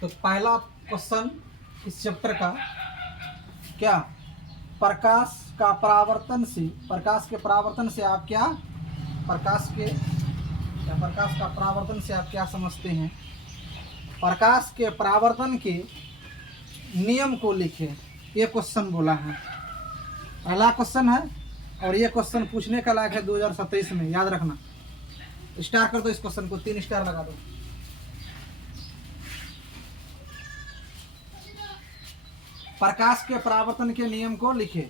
तो पहला क्वेश्चन इस चैप्टर का क्या, प्रकाश का परावर्तन से, प्रकाश के परावर्तन से आप क्या, प्रकाश का परावर्तन से आप क्या समझते हैं। प्रकाश के परावर्तन के नियम को लिखें, ये क्वेश्चन बोला है। पहला क्वेश्चन है और ये क्वेश्चन पूछने का लायक है 2027 में, याद रखना। स्टार कर दो इस क्वेश्चन को, 3 स्टार लगा दो। प्रकाश के परावर्तन के नियम को लिखे,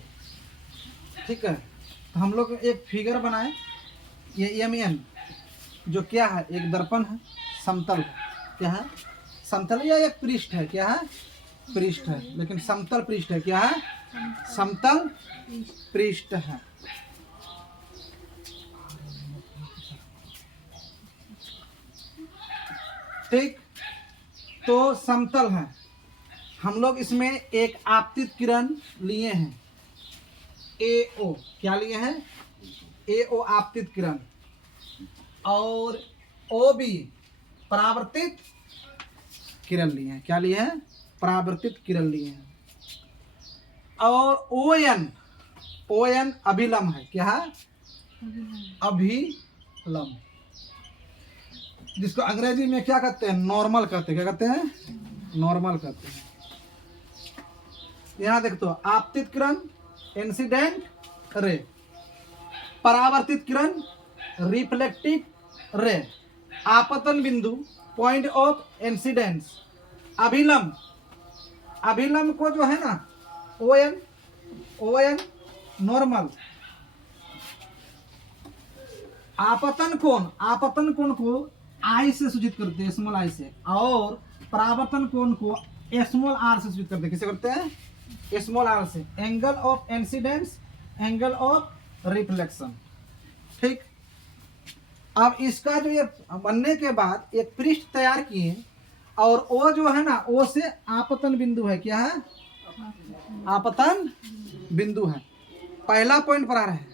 ठीक है। तो हम लोग एक फिगर बनाए, ये MN जो क्या है, एक दर्पण है, समतल है, क्या है, समतल या एक पृष्ठ है, क्या है, पृष्ठ है, लेकिन समतल पृष्ठ है, क्या है, समतल पृष्ठ है। ठीक, तो समतल है। हम लोग इसमें एक आपतित किरण लिए हैं, AO, क्या लिए हैं, AO आपतित किरण, और OB परावर्तित किरण लिए हैं, क्या लिए हैं, परावर्तित किरण लिए हैं। और ON अभिलंब है, क्या है, अभिलंब, जिसको अंग्रेजी में क्या कहते हैं, नॉर्मल कहते हैं, क्या कहते हैं, नॉर्मल कहते हैं। यहां देख, तो आपतित किरण इंसिडेंट रे, परावर्तित किरण रिफ्लेक्टिव रे, आपतन बिंदु पॉइंट ऑफ इंसिडेंस, अभिलंब, अभिलंब को जो है ना ON नॉर्मल, आपतन कोण को I से सूचित करते हैं, स्मॉल I से, और परावर्तन कोण को स्मॉल r से सूचित करते हैं, किसे करते हैं, स्मॉल r से। Angle of incidence, angle of reflection, ठीक। अब इसका जो ये बनने के बाद एक पृष्ठ तैयार किए, और O जो है ना, O से आपतन बिंदु है, क्या है, आपतन बिंदु है। पहला पॉइंट पर आ रहा है,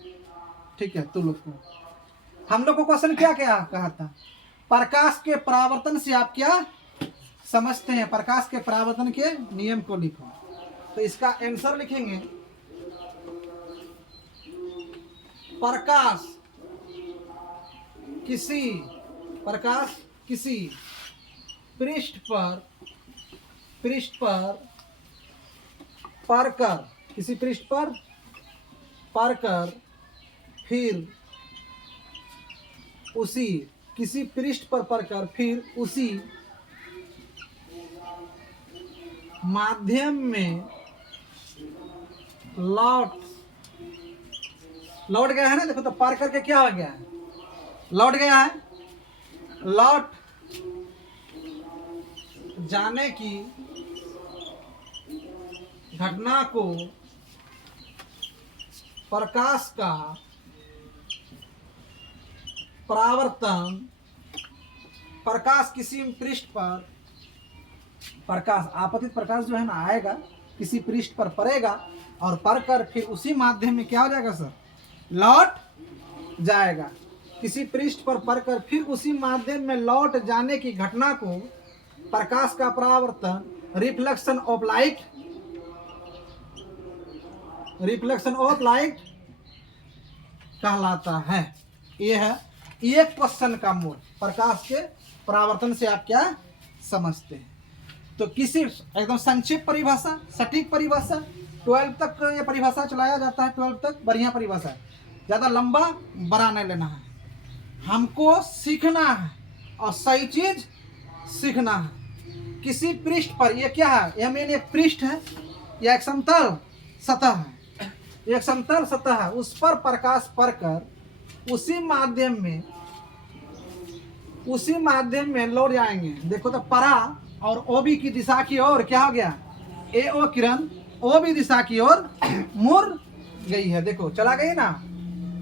ठीक है। तो लोग को हम लोग को क्वेश्चन क्या क्या कहा था, प्रकाश के परावर्तन से आप क्या समझते हैं, प्रकाश के परावर्तन के नियम को लिखो। तो इसका आंसर लिखेंगे, प्रकाश किसी पृष्ठ पर पड़कर, किसी पृष्ठ पर पड़कर, फिर उसी, किसी पृष्ठ पर पड़कर फिर उसी माध्यम में लौट गया है ना। देखो तो पार करके क्या हो गया है, लौट गया है। लौट जाने की घटना को प्रकाश का परावर्तन, प्रकाश किसी पृष्ठ पर, प्रकाश आपतित प्रकाश जो है ना आएगा, किसी पृष्ठ पर पड़ेगा और पड़कर फिर उसी माध्यम में क्या हो जाएगा सर, लौट जाएगा। किसी पृष्ठ पर पड़कर फिर उसी माध्यम में लौट जाने की घटना को प्रकाश का परावर्तन, reflection of light, reflection of light कहलाता है। ये है एक क्वेश्चन का मूल, प्रकाश के परावर्तन से आप क्या समझते हैं। तो किसी एकदम संक्षिप्त परिभाषा, सटीक परिभाषा, 12 तक ये परिभाषा चलाया जाता है, 12 तक बढ़िया परिभाषा है, ज़्यादा लंबा बड़ा नहीं लेना है, हमको सीखना है और सही चीज सीखना है। किसी पृष्ठ पर, ये क्या है, यह मेन एक पृष्ठ है या एक समतल सतह है, एक समतल सतह है, उस पर प्रकाश पड़कर उसी माध्यम में लौट जाएंगे। देखो तो परा और OB की दिशा की ओर क्या हो गया, AO किरण OB दिशा की ओर मुड़ गई है, देखो चला गई ना,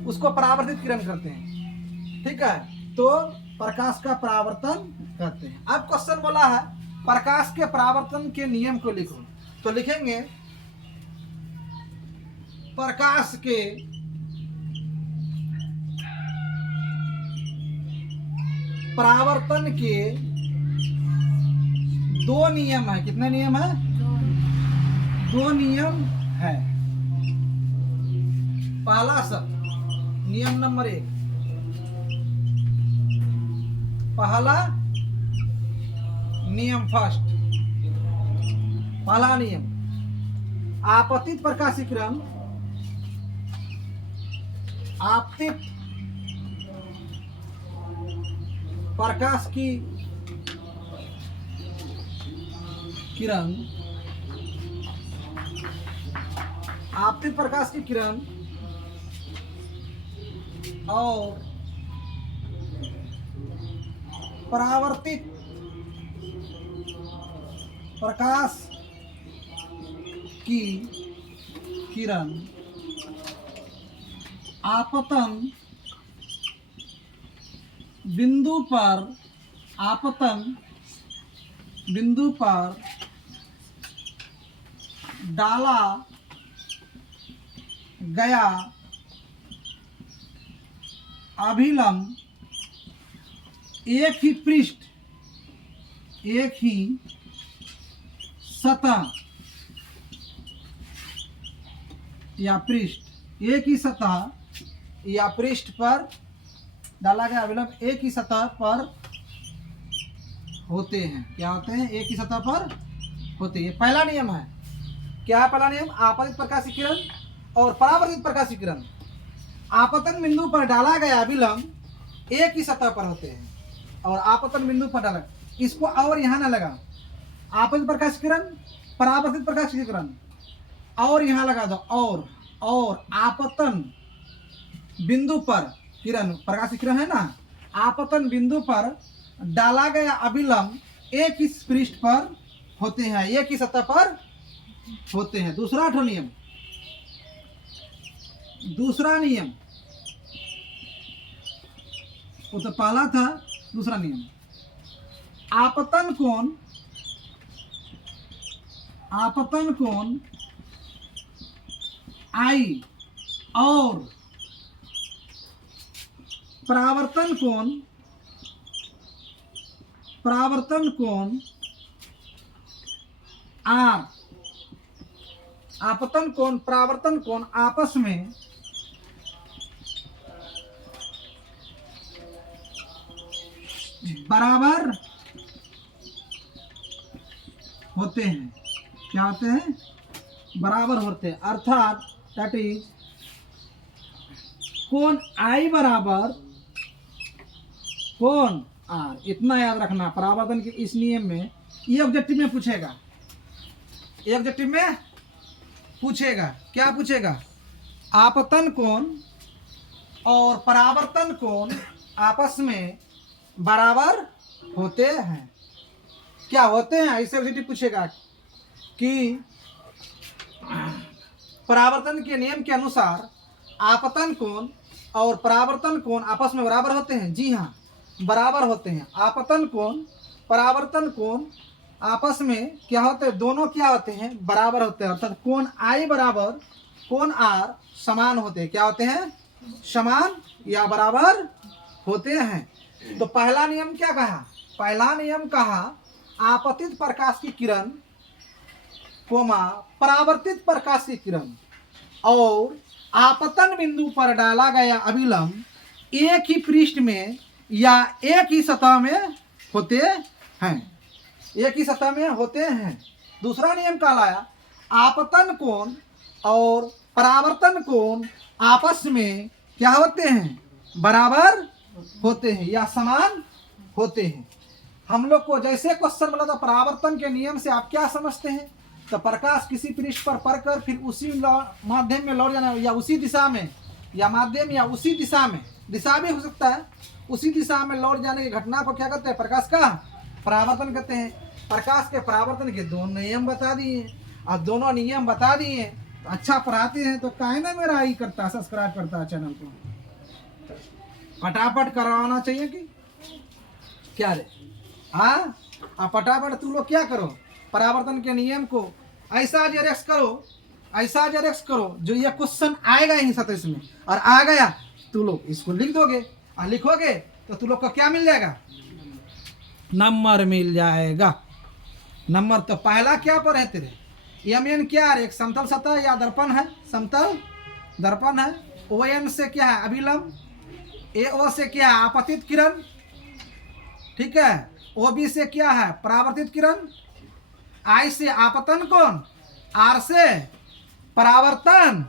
उसको परावर्तित किरण करते हैं, ठीक है। तो प्रकाश का परावर्तन करते हैं। अब क्वेश्चन बोला है प्रकाश के परावर्तन के नियम को लिखो, तो लिखेंगे प्रकाश के परावर्तन के दो नियम है। कितने नियम है? दो नियम है। पहला सब नियम नंबर 1, पहला नियम, फर्स्ट पहला नियम, आपतित प्रकाशीकरण, आपतित प्रकाश की किरण, आपतित प्रकाश की किरण और परावर्तित प्रकाश की किरण आपतन बिंदु पर, आपतन बिंदु पर डाला गया अभिलंब एक ही पृष्ठ, एक ही सतह या पृष्ठ, एक ही सतह या पृष्ठ पर डाला गया अभिलंब एक ही सतह पर होते हैं। क्या होते हैं? एक ही सतह पर होते हैं। पहला नियम है। क्या है पहला नियम? आपतित प्रकाशीय किरण और परावर्तित प्रकाशीय किरण आपतन बिंदु पर डाला गया अभिलंब एक ही सतह पर होते हैं। और आपतन बिंदु पर डाला, इसको और यहाँ ना लगा, आपतित प्रकाश किरण, परावर्तित प्रकाश किरण, और यहाँ लगा दो और आपतन बिंदु पर किरण, प्रकाश किरण है ना, आपतन बिंदु पर डाला गया अभिलंब एक ही पृष्ठ पर होते हैं, एक ही सतह पर होते हैं। दूसरा नियम, दूसरा नियम, वो तो पहला था। दूसरा नियम, आपतन कोण, आपतन कोण आई और परावर्तन कोण, परावर्तन कोण आर, आपतन कोण परावर्तन कोण आपस में बराबर होते हैं। क्या होते हैं? बराबर होते हैं। अर्थात दैट इज कोण आई बराबर कोण आर। इतना याद रखना, परावर्तन के इस नियम में ये ऑब्जेक्टिव में पूछेगा, ये ऑब्जेक्टिव में पूछेगा। क्या पूछेगा? आपतन कोण और परावर्तन कोण आपस में बराबर होते हैं। क्या होते हैं? ऐसे ऑब्जेक्टिव पूछेगा कि परावर्तन के नियम के अनुसार आपतन कोण और परावर्तन कोण आपस में बराबर होते हैं। जी हाँ, बराबर होते हैं। आपतन कोण परावर्तन कोण आपस में क्या होते हैं? दोनों क्या होते हैं? बराबर होते हैं। अर्थात कोण आई बराबर कोण आर समान होते हैं। क्या होते हैं? समान या बराबर होते हैं। तो पहला नियम क्या कहा? पहला नियम कहा आपतित प्रकाश की किरण कोमा परावर्तित प्रकाश की किरण और आपतन बिंदु पर डाला गया अभिलंब एक ही पृष्ठ में या एक ही सतह में होते हैं, एक ही सतह में होते हैं। दूसरा नियम कहलाया आपतन कोण और परावर्तन कोण आपस में क्या होते हैं? बराबर होते हैं या समान होते हैं। हम लोग को जैसे क्वेश्चन बोला था परावर्तन के नियम से आप क्या समझते हैं? तो प्रकाश किसी पृष्ठ पर पड़कर फिर उसी माध्यम में लौट जाना, या उसी दिशा में, या माध्यम या उसी दिशा में, दिशा भी हो सकता है, उसी दिशा में लौट जाने की घटना को क्या कहते हैं? प्रकाश का परावर्तन कहते हैं। प्रकाश के परावर्तन के दो नियम बता दिए। अब दोनों नियम बता दिए तो अच्छा पढ़ाते हैं तो काहे ना मेरा ही करता, सब्सक्राइब करता है चैनल को। फटाफट करवाना चाहिए कि क्या रे? हाँ, आप फटाफट तुम लोग क्या करो, परावर्तन के नियम को ऐसा जेरेक्स करो, ऐसा जेरेक्स करो जो ये क्वेश्चन आएगा ही सतीश में, और आ गया तू लोग इसको लिख दोगे, और लिखोगे तो तू लोग को क्या मिल जाएगा? नंबर मिल जाएगा। नंबर। तो पहला क्या पर है तेरे, एम एन क्या है, एक समतल सतह या दर्पण है, समतल दर्पण है। ओ एन से क्या है, अभिलंब। ए ओ से क्या है, आपतित किरण, ठीक है। ओ बी से क्या है, परावर्तित किरण। आई से आपतन कोण, आर से परावर्तन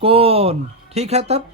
कोण, ठीक है। तब